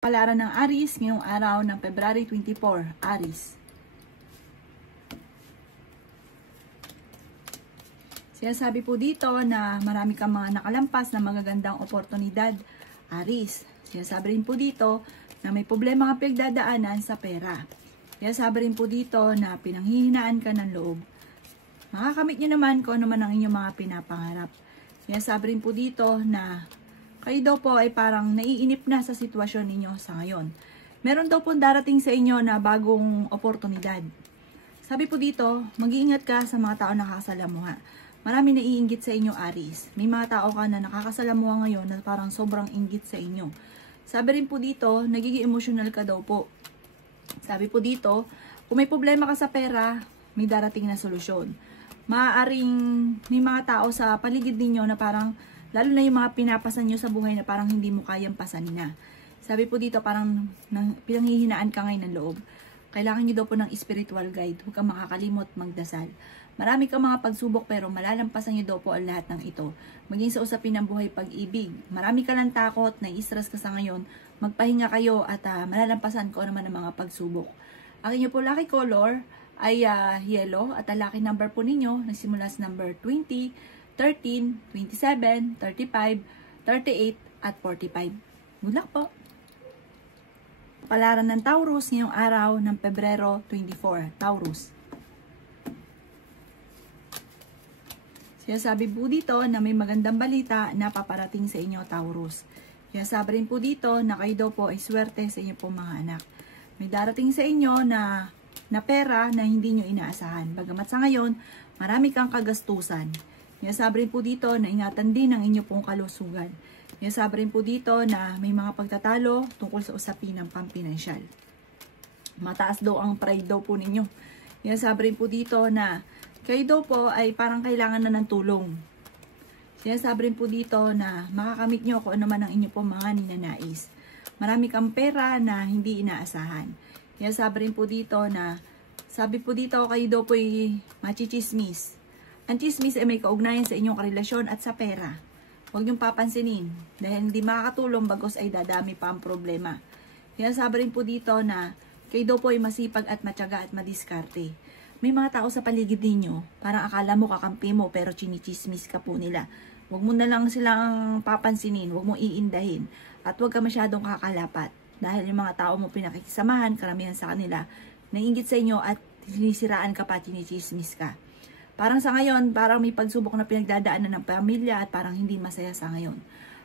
Palaran ng Aries ngayong araw ng February 24, Aries. Sinasabi po dito na marami kang mga nakalampas na magagandang oportunidad, Aries. Sinasabi rin po dito na may problema kang pinagdadaanan sa pera. Sinasabi rin po dito na pinanghihinaan ka ng loob. Makakamit nyo naman kung ano man ang inyong mga pinapangarap. Sinasabi rin po dito na kayo daw po ay parang naiinip na sa sitwasyon ninyo sa ngayon. Meron daw po darating sa inyo na bagong oportunidad. Sabi po dito, mag-iingat ka sa mga tao na nakakasalamuha. Marami naiinggit sa inyo, Aries. May mga tao ka na nakakasalamuha ngayon na parang sobrang inggit sa inyo. Sabi rin po dito, nagiging emotional ka daw po. Sabi po dito, kung may problema ka sa pera, may darating na solusyon. Maaaring may mga tao sa paligid ninyo na parang lalo na yung mga pinapasan nyo sa buhay na parang hindi mo kayang pasanin na. Sabi po dito parang pinanghihinaan ka ngayon ng loob. Kailangan nyo daw po ng spiritual guide. Huwag kang makakalimot magdasal. Marami kang mga pagsubok pero malalampasan nyo daw po ang lahat ng ito. Maging sa usapin ng buhay pag-ibig. Marami ka lang takot, nai-stress ka sa ngayon. Magpahinga kayo at malalampasan ko naman ang mga pagsubok. Ang inyo po lucky color ay yellow at ang lucky number po ninyo nagsimula sa number 20, 13, 27, 35, 38, at 45. Good luck po! Palaran ng Taurus ngayong araw ng Pebrero 24. Taurus. Sinasabi po dito na may magandang balita na paparating sa inyo, Taurus. Sinasabi rin po dito na kayo daw po ay swerte sa inyo po mga anak. May darating sa inyo na pera na hindi nyo inaasahan. Bagamat sa ngayon, marami kang kagastusan. Sinasabi rin po dito na ingatan din ang inyo pong kalusugan. Sinasabi rin po dito na may mga pagtatalo tungkol sa usapin ng pampinansyal. Mataas daw ang pride daw po ninyo. Sinasabi rin po dito na kayo daw po ay parang kailangan na ng tulong. Sinasabi rin po dito na makakamit nyo kung ano man ang inyo pong mga ninanais. Marami kang pera na hindi inaasahan. Sinasabi rin po dito na sabi po dito kayo daw po ay machichismis. Ang chismis ay may kaugnayan sa inyong karelasyon at sa pera. Huwag niyong papansinin dahil hindi makakatulong bagos ay dadami pa ang problema. Sinasabi rin po dito na kayo daw po ay masipag at matyaga at madiskarte. May mga tao sa paligid ninyo, parang akala mo kakampi mo pero chinichismis ka po nila. Huwag mo na lang silang papansinin, huwag mo iindahin at huwag ka masyadong kakalapat. Dahil yung mga tao mo pinakikisamahan, karamihan sa kanila, naiinggit sa inyo at sinisiraan ka pa, chinichismis ka. Parang sa ngayon, parang may pagsubok na pinagdadaanan ng pamilya at parang hindi masaya sa ngayon.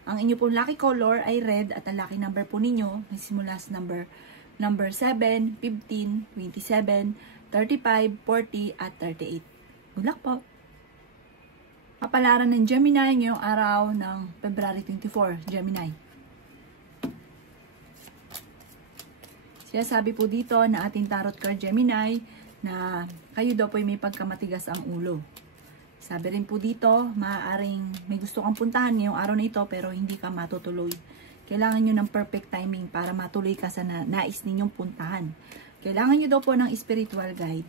Ang inyo pong lucky color ay red at ang lucky number po ninyo nagsimula sa number 7, 15, 27, 35, 40 at 38. Good luck po! Kapalaran ng Gemini ngayong araw ng February 24, Gemini. Sabi po dito na ating tarot card Gemini na kayo daw po ay may pagkamatigas ang ulo. Sabi rin po dito, maaaring may gusto kang puntahan ngayong araw na ito pero hindi ka matutuloy. Kailangan nyo ng perfect timing para matuloy ka sa nais ninyong puntahan. Kailangan nyo daw po ng spiritual guide.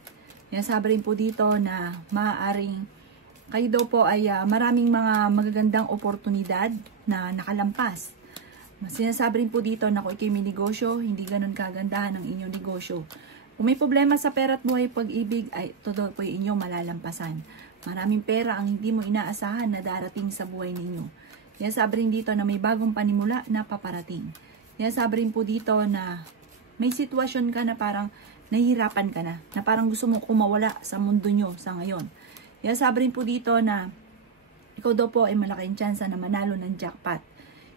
Sabi rin po dito na maaaring kayo daw po ay maraming mga magagandang oportunidad na nakalampas. Sinasabi rin po dito na kung ikaw may negosyo, hindi ganun kagandahan ang inyong negosyo. Kung may problema sa pera at buhay pag-ibig, ay ito daw po yung inyong malalampasan. Maraming pera ang hindi mo inaasahan na darating sa buhay ninyo. Sinasabi rin dito na may bagong panimula na paparating. Sinasabi rin po dito na may sitwasyon ka na parang nahihirapan ka na parang gusto mo kumawala sa mundo nyo sa ngayon. Sinasabi rin po dito na ikaw daw po ay malaking tsansa na manalo ng jackpot.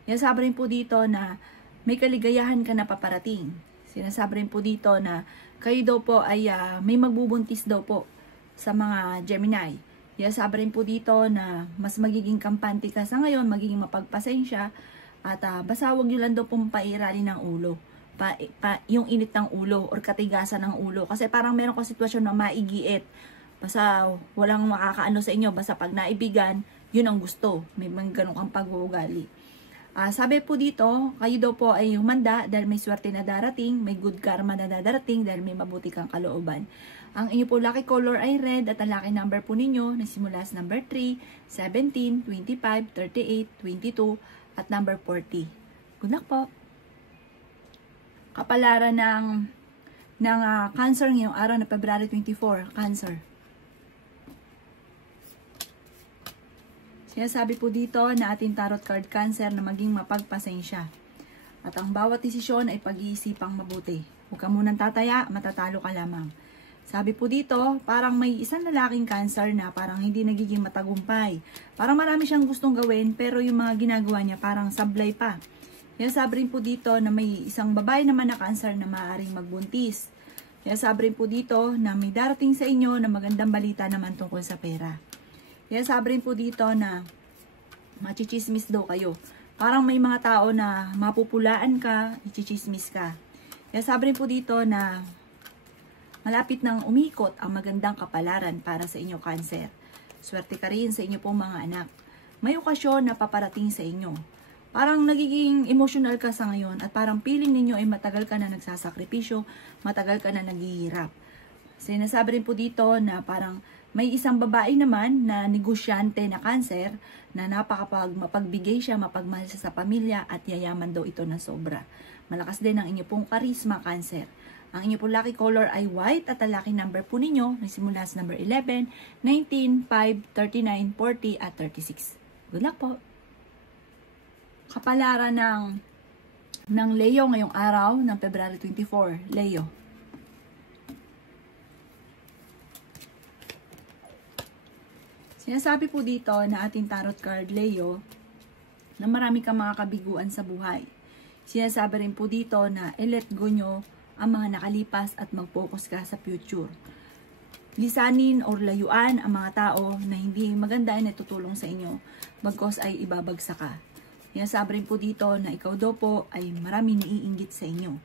Sinasabi rin po dito na may kaligayahan ka na paparating. Sinasabi rin po dito na kayo daw po ay may magbubuntis daw po sa mga Gemini. Sinasabi rin po dito na mas magiging kampante ka sa ngayon, magiging mapagpasensya at basta huwag nyo lang daw pong pairali ng ulo. Yung init ng ulo or katigasan ng ulo. Kasi parang meron ka sitwasyon na maigiit. Basta walang makakaano sa inyo. Basta pag naibigan, yun ang gusto. May ganun kang pag-uugali. Sabi po dito, kayo daw po ay humanda dahil may swerte na darating, may good karma na darating dahil may mabuti kang kalooban. Ang inyo po lucky color ay red at ang lucky number po ninyo nagsimula sa number 3, 17, 25, 38, 22 at number 40. Good luck po! Kapalaran ng Cancer ngayong araw na February 24, Cancer. Sinasabi po dito na ating tarot card Cancer na maging mapagpasensya. At ang bawat desisyon ay pag-iisipang mabuti. Huwag ka munang tataya, matatalo ka lamang. Sabi po dito, parang may isang lalaking Cancer na parang hindi nagiging matagumpay. Parang marami siyang gustong gawin pero yung mga ginagawa niya parang sablay pa. Kaya sabi rin po dito na may isang babae naman na Cancer na maaaring magbuntis. Kaya sabi rin po dito na may darating sa inyo na magandang balita naman tungkol sa pera. Kaya sabi rin po dito na machichismis daw kayo. Parang may mga tao na mapupulaan ka, ichichismis ka. Kaya sabi rin po dito na malapit nang umikot ang magandang kapalaran para sa inyo, Cancer. Swerte ka rin sa inyo pong mga anak. May okasyon na paparating sa inyo. Parang nagiging emotional ka sa ngayon at parang feeling ninyo ay matagal ka na nagsasakripisyo, matagal ka na naghihirap. Sinasabi rin po dito na parang may isang babae naman na negosyante na Cancer na mapagbigay siya, mapagmahal siya sa pamilya at yayaman daw ito na sobra. Malakas din ang inyo pong karisma, Cancer. Ang inyo pong lucky color ay white at ang lucky number po ninyo nagsimula sa number 11, 19, 5, 39, 40 at 36. Good luck po! Kapalaran ng Leo ngayong araw ng February 24, Leo. Sinasabi po dito na ating tarot card, Leo, na marami kang mga kabiguan sa buhay. Sinasabi rin po dito na i-let go nyo ang mga nakalipas at mag-focus ka sa future. Lisanin o layuan ang mga tao na hindi maganda ay natutulong sa inyo, bagkos ay ibabagsak ka. Sinasabi rin po dito na ikaw daw po ay maraming naiinggit sa inyo.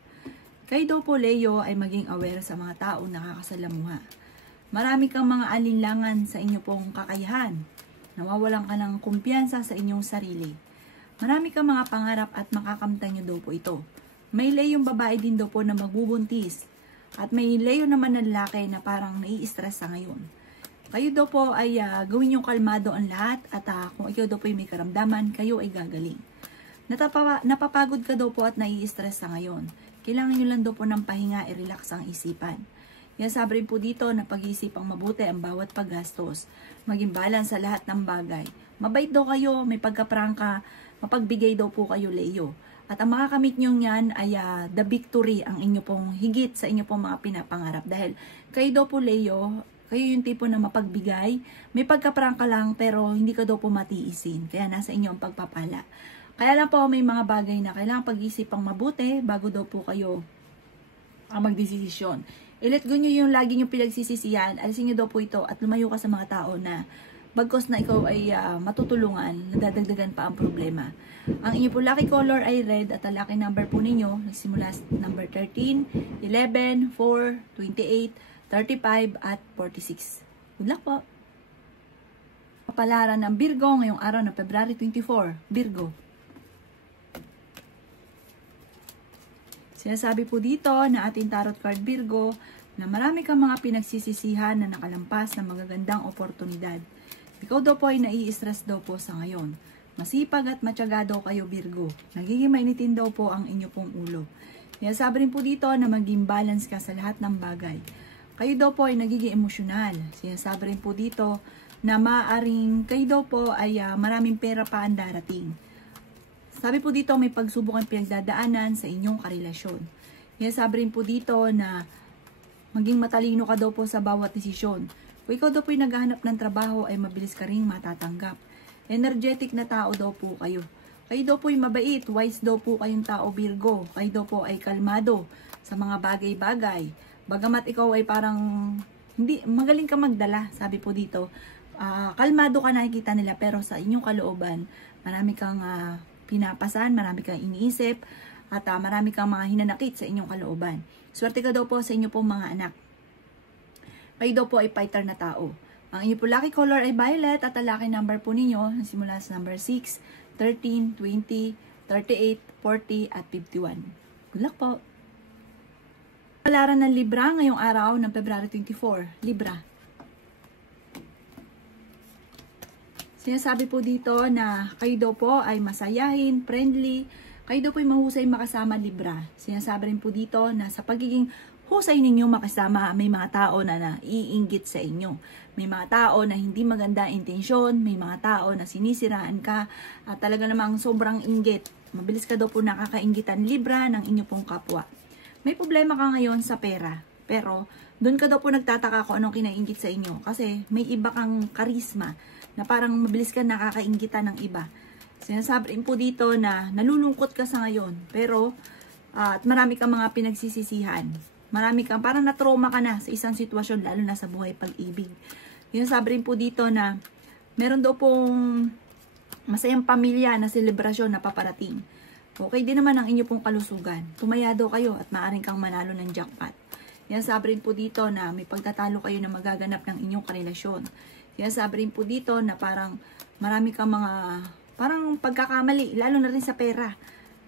Kayo daw po, Leo, ay maging aware sa mga tao na nakakasalamuha. Marami kang mga alinlangan sa inyo pong kakayahan. Nawawalan ka ng kumpiyansa sa inyong sarili. Marami kang mga pangarap at makakamtan nyo daw po ito. May Leo babae din daw po na magbubuntis. At may Leo naman na lalaki na parang nai-stress sa ngayon. Kayo daw po ay gawin yung kalmado ang lahat at kung ikaw daw po ay may karamdaman, kayo ay gagaling. Napapagod ka daw po at nai-stress sa ngayon. Kailangan nyo lang daw po ng pahinga, i-relax ang isipan. Yan sabi rin po dito na pag-iisipang mabuti ang bawat paggastos. Maging balance sa lahat ng bagay. Mabait daw kayo, may pagkaprangka, mapagbigay daw po kayo, Leo. At ang makakamit nyo yan ay the victory, ang inyo pong higit sa inyo pong mga pinapangarap. Dahil kayo daw po, Leo, kayo yung tipo na mapagbigay, may pagkaprangka lang pero hindi ka daw po matiisin. Kaya nasa inyo ang pagpapala. Kaya lang po may mga bagay na kailangan pag-isipang mabuti bago daw po kayo magdesisyon. I-let go nyo yung lagi nyo pinagsisisihan, alisin nyo daw po ito at lumayo ka sa mga tao na bagkos na ikaw ay matutulungan, nadadagdagan pa ang problema. Ang inyo po lucky color ay red at ang lucky number po ninyo, nagsimula sa number 13, 11, 4, 28, 35 at 46. Good luck po! Kapalaran ng Virgo ngayong araw na February 24, Virgo. Sinasabi po dito na ating tarot card, Virgo, na marami kang mga pinagsisisihan na nakalampas na magagandang oportunidad. Ikaw daw po ay nai-stress daw po sa ngayon. Masipag at matyaga daw kayo, Virgo. Nagiging mainitin daw po ang inyo pong ulo. Kaya sabi rin po dito na maging balance ka sa lahat ng bagay. Kayo daw po ay nagiging emosyonal. Sinasabi rin po dito na maaaring kayo daw po ay maraming pera pa ang darating. Sabi po dito may pagsubok ang pinagdadaanan sa inyong karelasyon. Kaya sabi rin po dito na maging matalino ka daw po sa bawat desisyon. Kung ikaw daw po ay naghahanap ng trabaho ay mabilis ka rin matatanggap. Energetic na tao daw po kayo. Kayo daw po ay mabait, wise daw po kayong tao, Virgo. Kayo daw po ay kalmado sa mga bagay-bagay. Bagamat ikaw ay parang hindi magaling ka magdala, sabi po dito. Kalmado ka nakikita nila pero sa inyong kalooban, marami kang pinapasan, marami kang iniisip at marami kang mga hinanakit sa inyong kalooban. Swerte ka daw po sa inyo pong mga anak. Kayo daw po ay fighter na tao. Ang inyo po lucky color ay violet at ang lucky number po ninyo simula sa number 6, 13, 20, 38, 40 at 51. Good luck po! Kapalaran ng Libra ngayong araw ng February 24, Libra. Sinasabi po dito na kayo daw po ay masayahin, friendly, Kayo daw po ay mahusay makasama Libra. Sinasabi rin po dito na sa pagiging husay ninyo makasama, may mga tao na naiinggit sa inyo. May mga tao na hindi maganda intensyon, may mga tao na sinisiraan ka, at talaga namang sobrang inggit. Mabilis ka daw po nakakainggitan Libra ng inyo pong kapwa. May problema ka ngayon sa pera, pero doon ka daw po nagtataka kung anong kinainggit sa inyo. Kasi may iba kang karisma na parang mabilis ka nakakainggitan ng iba. Sinasabi rin po dito na nalulungkot ka sa ngayon, pero at marami kang mga pinagsisisihan. Marami kang, parang na-trauma ka na sa isang sitwasyon, lalo na sa buhay pag-ibig. Sinasabi rin po dito na meron daw pong masayang pamilya na selebrasyon na paparating. Okay din naman ang inyo pong kalusugan. Tumaya daw kayo at maaaring kang manalo ng jackpot. Sinasabi rin po dito na may pagtatalo kayo na magaganap ng inyong karelasyon. Sinasabi rin po dito na parang marami kang mga parang pagkakamali, lalo na rin sa pera.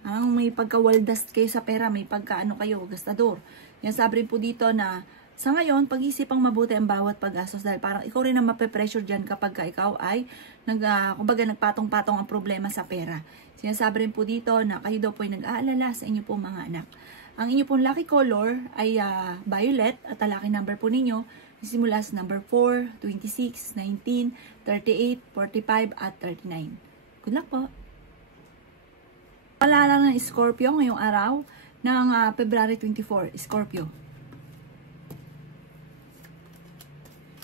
Ang may pagkawaldas kayo sa pera, may pagkaano kayo, gastador. Sinasabi rin po dito na sa ngayon, pag-isipang mabuti ang bawat pag-gastos dahil parang ikaw rin ang mape-pressure dyan kapag ikaw ay kumbaga nagpatong-patong ang problema sa pera. Sinasabi rin po dito na kayo daw po ay nag-aalala sa inyo pong mga anak. Ang inyo pong lucky color ay violet at ang lucky number po ninyo simula sa number 4, 26, 19, 38, 45 at 39. Good luck po! Paalala ng Scorpio ngayong araw ng February 24, Scorpio.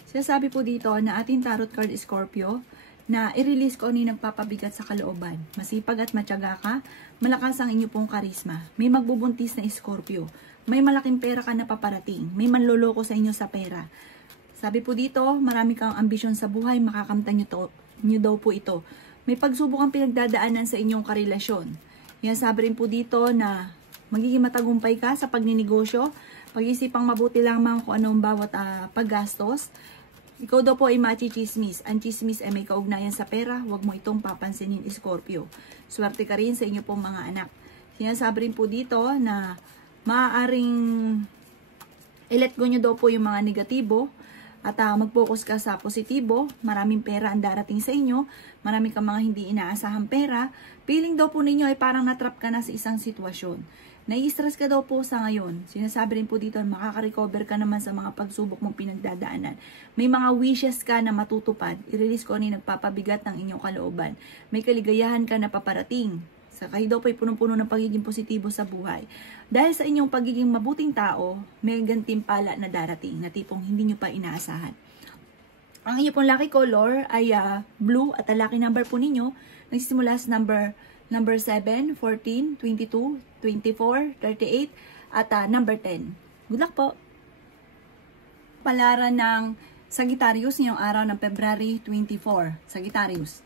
Sinasabi po dito na ating tarot card Scorpio na i-release ko ni nagpapabigat sa kalooban. Masipag at matyaga ka, malakas ang inyo pong karisma. May magbubuntis na Scorpio. May malaking pera ka na paparating. May manloloko sa inyo sa pera. Sabi po dito, marami kang ambisyon sa buhay, makakamtan nyo daw po ito. May pagsubok ang pinagdadaanan sa inyong karelasyon. Sabi rin po dito na magiging matagumpay ka sa pagninegosyo. Pag-isipang mabuti lamang kung anong bawat paggastos. Ikaw daw po ay machichismis. Ang chismis ay may kaugnayan sa pera. Huwag mo itong papansinin, Scorpio. Swerte ka rin sa inyo pong mga anak. Sinasabi rin po dito na maaaring i-let go nyo daw po yung mga negatibo at mag-focus ka sa positibo. Maraming pera ang darating sa inyo. Maraming kang mga hindi inaasahang pera. Feeling daw po ninyo ay parang natrap ka na sa isang sitwasyon. Nai-stress ka daw po sa ngayon. Sinasabi rin po dito, makaka-recover ka naman sa mga pagsubok mong pinagdadaanan. May mga wishes ka na matutupad. I-release ko ni nagpapabigat ng inyong kalooban. May kaligayahan ka na paparating. Sa kayo daw po ay punong-puno ng pagiging positibo sa buhay. Dahil sa inyong pagiging mabuting tao, may gantimpala na darating na tipong hindi nyo pa inaasahan. Ang inyong pong lucky color ay blue at ang lucky number po ninyo nagsisimula sa number 7, 14, 22, 24, 38, at number 10. Good luck po! Palaran ng Sagittarius ngayong araw ng February 24. Sagittarius.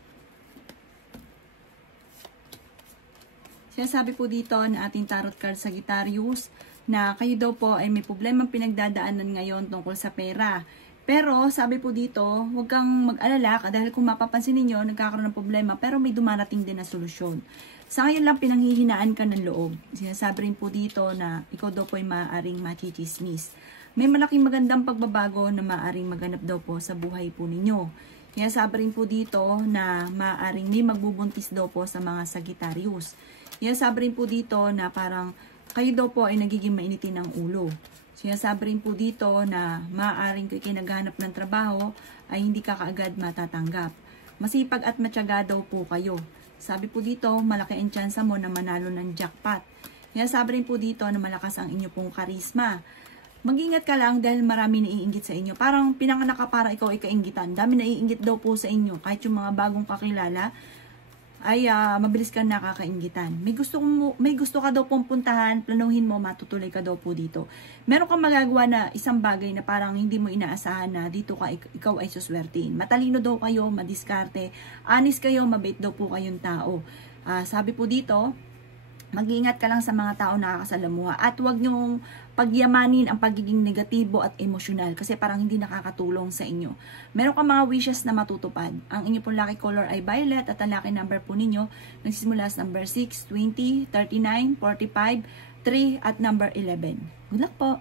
Sinasabi po dito na ating tarot card Sagittarius na kayo daw po ay may problemang pinagdadaanan ngayon tungkol sa pera. Pero sabi po dito, huwag kang mag-alala dahil kung mapapansin niyo nagkakaroon ng problema pero may dumarating din na solusyon. Sa ngayon lang pinanghihinaan ka ng loob. Sinasabi rin po dito na ikaw daw po ay maaaring machichismis. May malaking magandang pagbabago na maaaring maganap daw po sa buhay po ninyo. Sinasabi rin po dito na maaaring may magbubuntis daw po sa mga Sagittarius. Sinasabi rin po dito na parang kayo daw po ay nagiging mainitin ng ulo. Sinasabi rin po dito na maaaring kayo naghanap ng trabaho ay hindi ka kaagad matatanggap. Masipag at matyaga daw po kayo. Sabi po dito, malaki ang tsansa mo na manalo ng jackpot. Sinasabi rin po dito na malakas ang inyo pong karisma. Mag-ingat ka lang dahil marami naiinggit sa inyo. Parang pinanganak ka para ikaw ay kainggitan. Dami naiinggit daw po sa inyo. Kahit yung mga bagong kakilala ay mabilis kang nakakainggitan. May gusto ka daw pong puntahan, planuhin mo, matutuloy ka daw po dito. Meron kang magagawa na isang bagay na parang hindi mo inaasahan na dito ikaw ay suswertein. Matalino daw kayo, madiskarte, honest kayo, mabait daw po kayong tao. Sabi po dito, mag-iingat ka lang sa mga tao na nakakasalamuha at huwag niyong pagyamanin ang pagiging negatibo at emosyonal kasi parang hindi nakakatulong sa inyo. Meron ka mga wishes na matutupad. Ang inyo pong lucky color ay violet at ang lucky number po ninyo nagsisimula sa number 6, 20, 39, 45, 3 at number 11. Good luck po!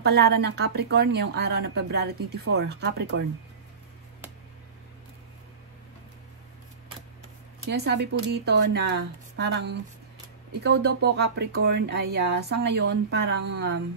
Palaran ng Capricorn ngayong araw ng February 24. Capricorn. Kaya sabi po dito na parang ikaw daw po Capricorn ay sa ngayon parang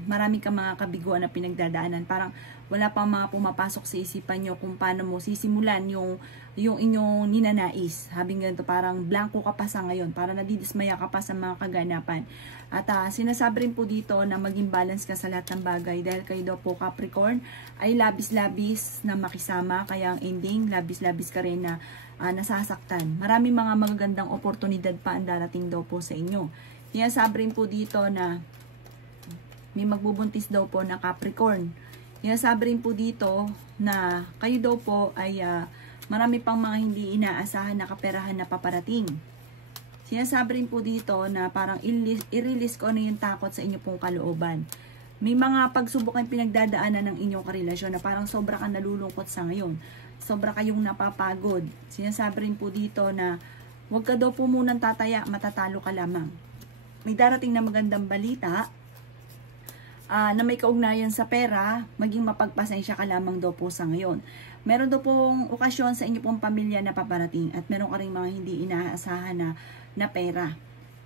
marami kang mga kabiguan na pinagdadaanan. Parang wala pang mga pumapasok sa isipan nyo kung paano mo sisimulan yung inyong ninanais. Habing ganito parang blanco ka pa sa ngayon. Parang nadidismaya ka pa sa mga kaganapan. At sinasabi rin po dito na maging balance ka sa lahat ng bagay. Dahil kayo daw po Capricorn ay labis-labis na makisama. Kaya ang ending labis-labis ka rin na nasasaktan. Maraming mga magagandang oportunidad pa ang darating daw po sa inyo. Kaya sabi rin po dito na may magbubuntis daw po na Capricorn. Kaya sabi rin po dito na kayo daw po ay marami pang mga hindi inaasahan na kaperahan na paparating. Sinasabi rin po dito na parang i-release ko na yung takot sa inyo pong kalooban. May mga pagsubok ang pinagdadaanan ng inyong karelasyon na parang sobra kang nalulungkot sa ngayon. Sobra kayong napapagod. Sinasabi rin po dito na huwag ka daw po munang tataya, matatalo ka lamang. May darating na magandang balita na may kaugnayan sa pera, maging mapagpasensya ka lamang daw po sa ngayon. Meron daw pong okasyon sa inyo pong pamilya na paparating at meron ka rin mga hindi inaasahan na pera.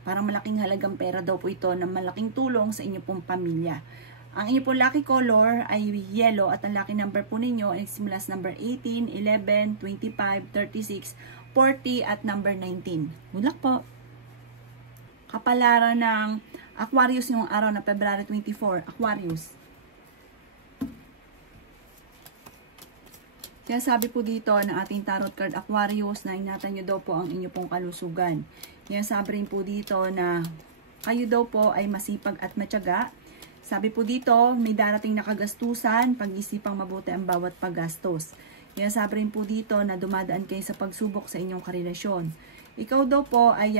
Parang malaking halagang pera daw po ito na malaking tulong sa inyo pong pamilya. Ang inyo pong lucky color ay yellow at ang lucky number po ninyo ay simula sa number 18, 11, 25, 36, 40 at number 19. Good luck po! Kapalaran ng Aquarius yung araw na February 24. Aquarius. Kaya sabi po dito ng ating tarot card Aquarius na ingatan nyo daw po ang inyo pong kalusugan. Kaya sabi rin po dito na kayo daw po ay masipag at matyaga. Sabi po dito, may darating na kagastusan, pag-isipang mabuti ang bawat paggastos. Kaya sabi rin po dito na dumadaan kayo sa pagsubok sa inyong karelasyon. Ikaw daw po ay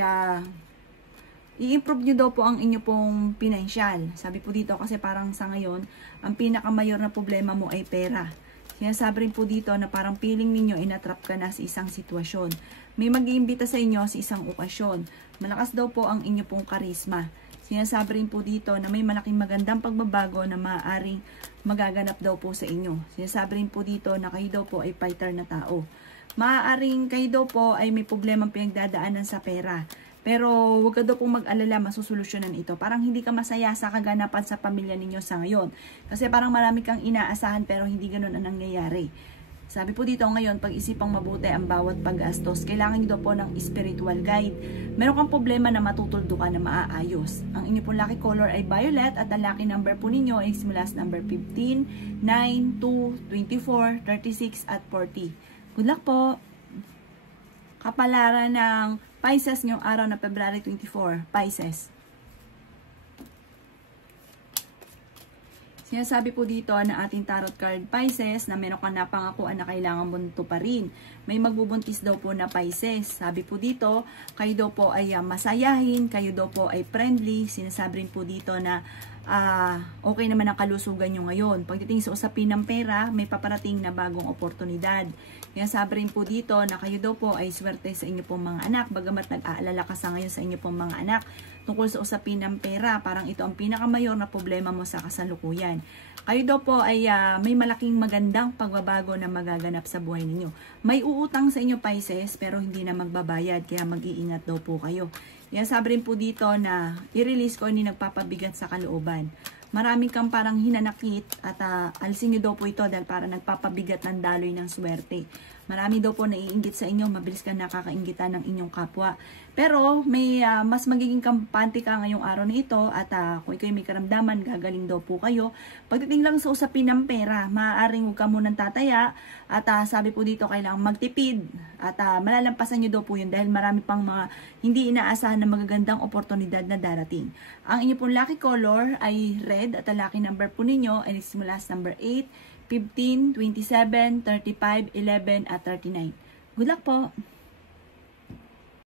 i-improve nyo daw po ang inyo pong pinansyal. Sabi po dito kasi parang sa ngayon, ang pinakamayor na problema mo ay pera. Kaya sabi rin po dito na parang feeling ninyo inatrap ka na sa isang sitwasyon. May mag-iimbita sa inyo sa isang okasyon. Malakas daw po ang inyo pong karisma. Sinasabi rin po dito na may malaking magandang pagbabago na maaaring magaganap daw po sa inyo. Sinasabi rin po dito na kayo daw po ay fighter na tao. Maaaring kayo daw po ay may problemang pinagdadaanan sa pera. Pero huwag ka daw pong mag-alala, masusolusyonan ito. Parang hindi ka masaya sa kaganapan sa pamilya ninyo sa ngayon. Kasi parang marami kang inaasahan pero hindi ganun ang nangyayari. Sabi po dito ngayon, pag-isipang mabuti ang bawat pag-gastos. Kailangan nyo daw po ng spiritual guide. Meron kang problema na matutuldukan na maaayos. Ang inyo pong lucky color ay violet at ang lucky number po ninyo ay simula sa number 15, 9, 2, 24, 36 at 40. Good luck po! Kapalaran ng Pisces ngayong araw na February 24. Pisces. Sinasabi po dito na ating tarot card Pisces na meron kang napangakuan na kailangan bunto pa rin. May magbubuntis daw po na Pisces. Sabi po dito, kayo daw po ay masayahin, kayo daw po ay friendly. Sinasabi rin po dito na okay naman ang kalusugan nyo ngayon. Pagdating sa usapin ng pera, may paparating na bagong oportunidad. Kaya sabi rin po dito na kayo daw po ay swerte sa inyo pong mga anak. Bagamat nag-aalala ka sa ngayon sa inyo pong mga anak tungkol sa usapin ng pera, parang ito ang pinakamayor na problema mo sa kasalukuyan. Kayo daw po ay may malaking magandang pagbabago na magaganap sa buhay ninyo. May uutang sa inyo Pisces pero hindi na magbabayad kaya mag-iingat daw po kayo. Kaya sabi rin po dito na i-release ko hindi nagpapabigat sa kalooban. Marami kang parang hinanakit at alisin nyo daw po ito dahil parang nagpapabigat ng daloy ng swerte. Marami daw po naiinggit sa inyo, mabilis ka nakakainggitan ng inyong kapwa. Pero may mas magiging kampante ka ngayong araw na ito at kung ikaw may karamdaman, gagaling daw po kayo. Pagdating lang sa usapin ng pera, maaaring huwag ka munang tataya at sabi po dito kailangan magtipid at malalampasan nyo daw po yun dahil marami pang mga hindi inaasahan na magagandang oportunidad na darating. Ang inyo pong lucky color ay red at ang lucky number po ninyo ay simula sa number 8, 15, 27, 35, 11 at 39. Good luck po!